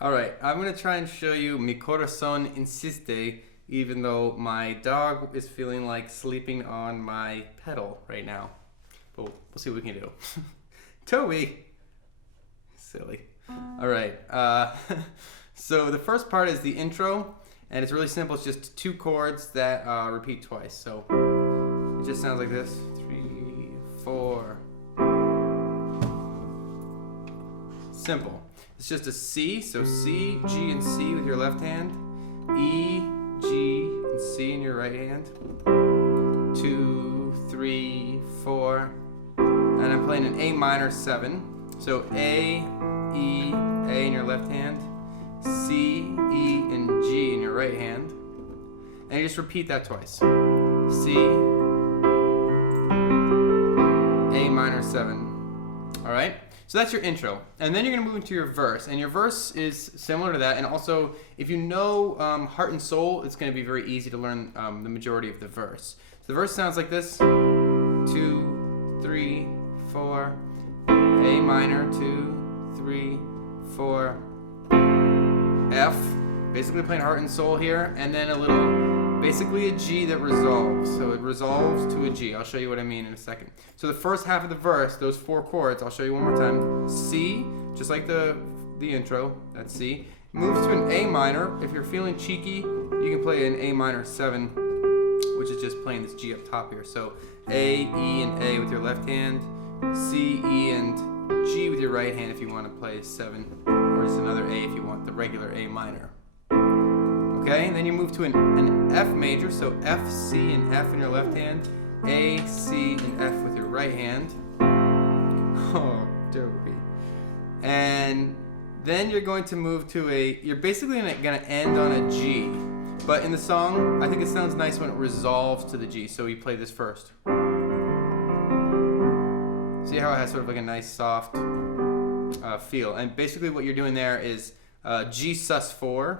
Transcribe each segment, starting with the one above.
Alright, I'm going to try and show you Mi Corazón Insiste, even though my dog is feeling like sleeping on my pedal right now. But we'll see what we can do. Toby! Silly. Alright, so the first part is the intro, and it's really simple. It's just two chords that repeat twice. So it just sounds like this. 3, 4. Simple. It's just a C, so C, G, and C with your left hand. E, G, and C in your right hand. 2, 3, 4. And I'm playing an A minor 7. So A, E, A in your left hand. C, E, and G in your right hand. And you just repeat that twice. C, A minor 7. Alright? So that's your intro. And then you're going to move into your verse. And your verse is similar to that. And also, if you know heart and soul, it's going to be very easy to learn the majority of the verse. So the verse sounds like this. 2, 3, 4. A minor, 2, 3, 4. F. Basically playing heart and soul here. And then a little, basically a G that resolves. So it resolves to a G. I'll show you what I mean in a second. So the first half of the verse, those 4 chords, I'll show you one more time. C, just like the intro, that's C. Moves to an A minor. If you're feeling cheeky, you can play an A minor 7, which is just playing this G up top here. So A, E, and A with your left hand. C, E, and G with your right hand if you want to play 7. Or just another A if you want the regular A minor. Okay, and then you move to an F major, so F, C, and F in your left hand, A, C, and F with your right hand. Oh, Toby. And then you're going to move to you're basically going to end on a G. But in the song, I think it sounds nice when it resolves to the G, so you play this first. See how it has sort of like a nice soft feel. And basically what you're doing there is G sus4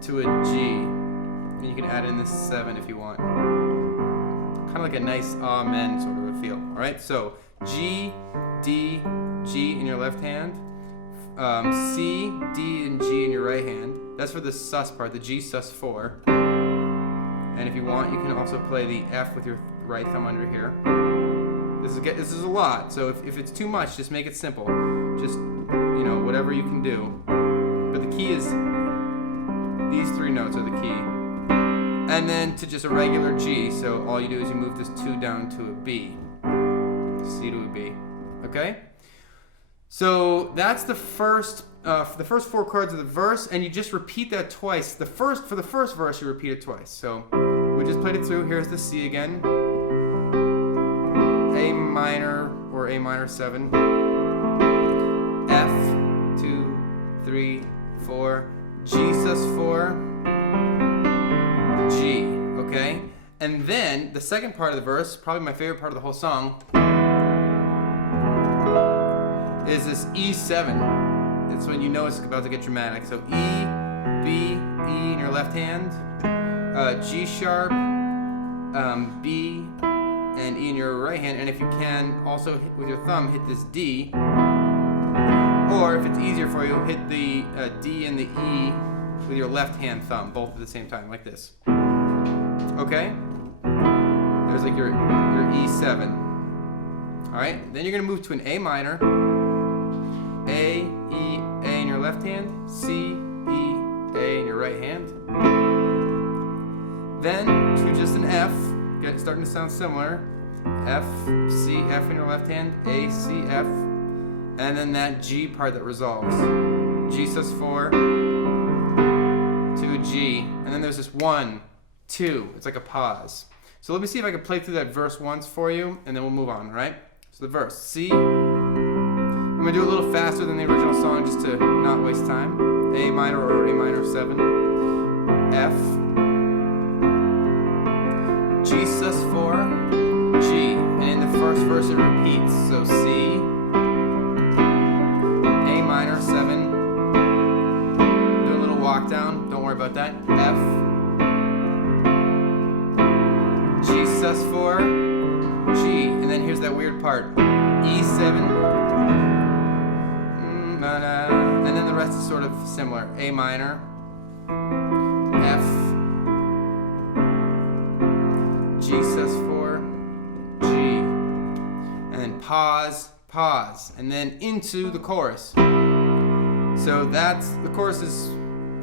to a G, and you can add in this 7 if you want. Kind of like a nice amen sort of a feel. All right, so G, D, G in your left hand, C, D, and G in your right hand. That's for the sus part, the G sus4. And if you want, you can also play the F with your right thumb under here. This is a lot, so if it's too much, just make it simple. Just, whatever you can do. But the key is, these 3 notes are the key. And then to just a regular G, so all you do is you move this 2 down to a B. C to a B. Okay? So that's the first 4 chords of the verse, and you just repeat that twice. For the first verse, you repeat it twice. So we just played it through. Here's the C again. A minor or A minor 7. F, 2, 3, 4. G sus4, G, okay? And then the second part of the verse, probably my favorite part of the whole song, is this E7. It's when you know it's about to get dramatic. So E, B, E in your left hand, G sharp, B, and E in your right hand. And if you can, also hit with your thumb, hit this D. Or if it's easier for you, hit the D and the E with your left hand thumb, both at the same time, like this. Okay? There's like your E7. Alright? Then you're going to move to an A minor. A, E, A in your left hand. C, E, A in your right hand. Then to just an F. Starting to sound similar. F, C, F in your left hand. A, C, F. And then that G part that resolves. G sus4 to a G. And then there's this 1, 2. It's like a pause. So let me see if I can play through that verse once for you, and then we'll move on, all right? So the verse. C. I'm going to do it a little faster than the original song just to not waste time. A minor or A minor 7. F. G sus4, G. And in the first verse it repeats. So C. A minor 7, do a little walk down, don't worry about that. F, G sus4, G, and then here's that weird part. E7, rest is sort of similar. A minor, F, G sus4, G, and then pause, pause, and then into the chorus. So the chorus is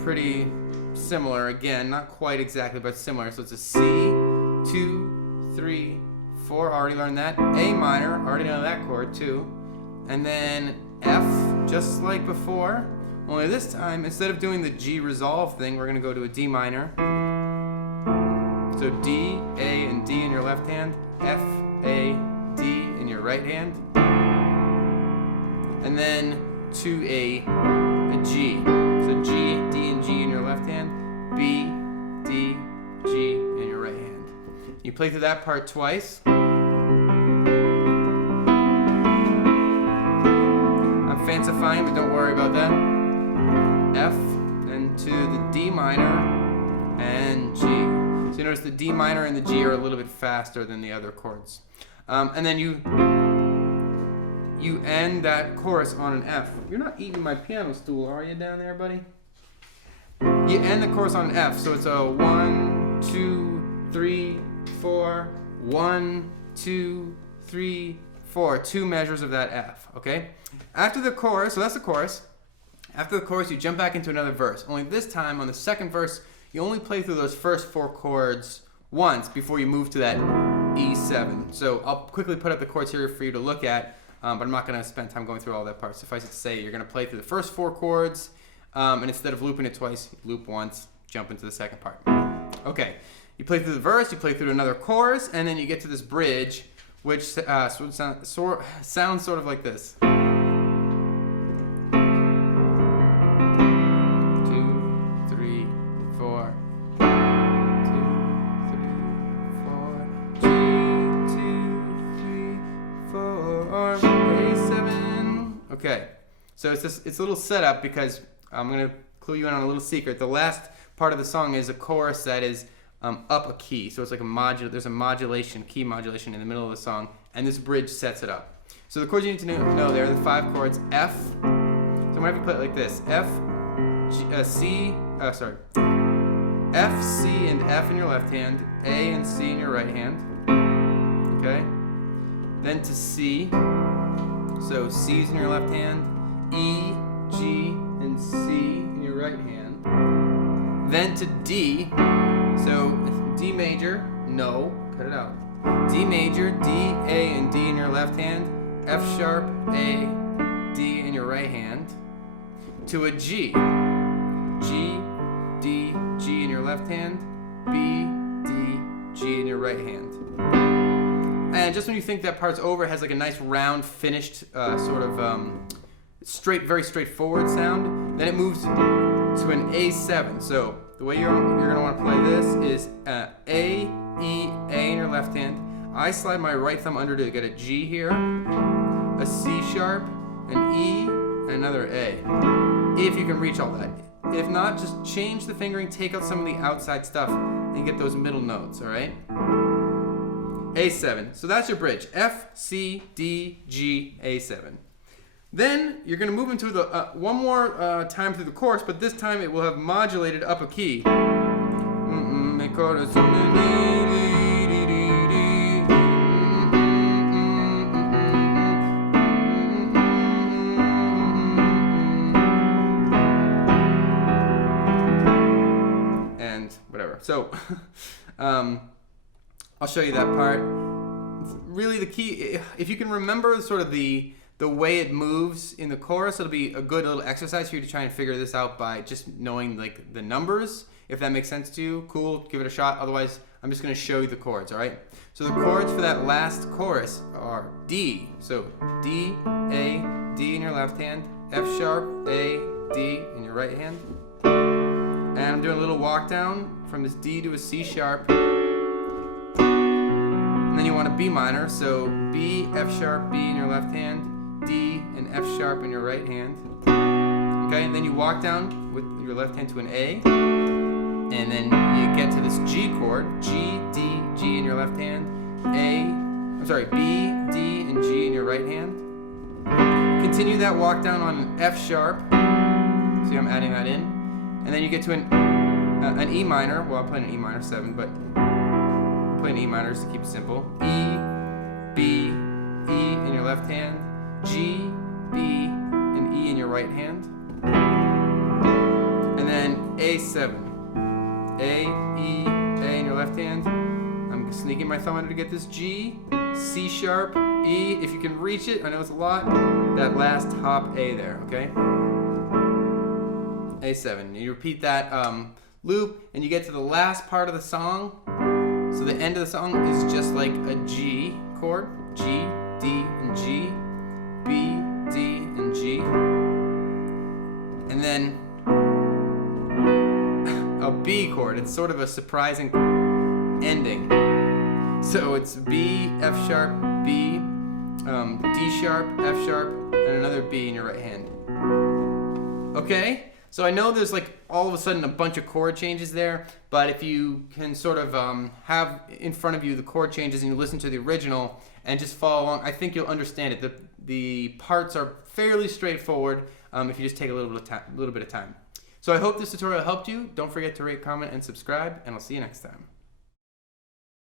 pretty similar. Again, not quite exactly, but similar. So it's a C, 2, 3, 4, already learned that. A minor, already know that chord too. And then F, just like before, only this time, instead of doing the G resolve thing, we're gonna go to a D minor. So D, A, and D in your left hand, F, A, D in your right hand. And then to a G. So G, D, and G in your left hand, B, D, G in your right hand. You play through that part twice. I'm fancifying, but don't worry about that. F, then to the D minor, and G. So you notice the D minor and the G are a little bit faster than the other chords. And then you end that chorus on an F. You're not eating my piano stool, are you, down there, buddy? You end the chorus on an F, so it's a 1, 2, 3, 4, 1, 2, 3, 4. 2 measures of that F, okay? After the chorus, so that's the chorus. After the chorus, you jump back into another verse. Only this time, on the second verse, you only play through those first 4 chords once before you move to that E7. So I'll quickly put up the chords here for you to look at, but I'm not going to spend time going through all that part. Suffice it to say, you're going to play through the first 4 chords, and instead of looping it twice, loop once, jump into the second part. Okay, you play through the verse, you play through another chorus, and then you get to this bridge, which sounds sort of like this. 2, 3, 4. 2, 3, 4. 2, 2, 3, 4. A7. Okay, so it's a little setup because I'm going to clue you in on a little secret. The last part of the song is a chorus that is up a key. So it's like there's a modulation, key modulation in the middle of the song, and this bridge sets it up. So the chords you need to know there are the 5 chords. F, so I'm going to have you play it like this. F, F, C, and F in your left hand, A and C in your right hand. Okay? Then to C, so C's in your left hand, E, G, and C in your right hand. Then to D, so D major, no, cut it out. D major, D, A, and D in your left hand, F sharp, A, D in your right hand. To a G, G, D, G in your left hand, B, D, G in your right hand. And just when you think that part's over, it has like a nice round, finished very straightforward sound. Then it moves to an A7. So the way you're going to want to play this is A, E, A in your left hand. I slide my right thumb under to get a G here, a C sharp, an E, and another A. If you can reach all that. If not, just change the fingering, take out some of the outside stuff, and get those middle notes, all right? A7. So that's your bridge. F, C, D, G, A7. Then you're going to move into the one more time through the chorus, but this time it will have modulated up a key. And whatever. So I'll show you that part. Really the key, if you can remember sort of the way it moves in the chorus, it'll be a good little exercise for you to try and figure this out by just knowing like the numbers. If that makes sense to you, cool, give it a shot. Otherwise, I'm just going to show you the chords, all right? So the chords for that last chorus are D. So D, A, D in your left hand, F sharp, A, D in your right hand. And I'm doing a little walk down from this D to a C sharp. And then you want a B minor, so B, F sharp, B in your left hand, D and F sharp in your right hand. Okay, and then you walk down with your left hand to an A, and then you get to this G chord, G, D, G in your left hand, B, D, and G in your right hand. Continue that walk down on an F sharp, See, I'm adding that in. And then you get to an E minor. Well, I'm playing an E minor 7, but I'm playing E minors to keep it simple. E, B, E in your left hand, G, B, and E in your right hand. And then A7. A, E, A in your left hand. I'm sneaking my thumb under to get this G, C sharp, E. If you can reach it, I know it's a lot, that last top A there, okay? A7. You repeat that loop, and you get to the last part of the song. So the end of the song is just like a G chord. G, D, and G. B, D, and G. And then a B chord. It's sort of a surprising ending. So it's B, F sharp, B, D sharp, F sharp, and another B in your right hand. Okay? So I know there's like all of a sudden a bunch of chord changes there, but if you can sort of have in front of you the chord changes and you listen to the original and just follow along, I think you'll understand it. The parts are fairly straightforward if you just take a little bit of time. So I hope this tutorial helped you. Don't forget to rate, comment, and subscribe, and I'll see you next time.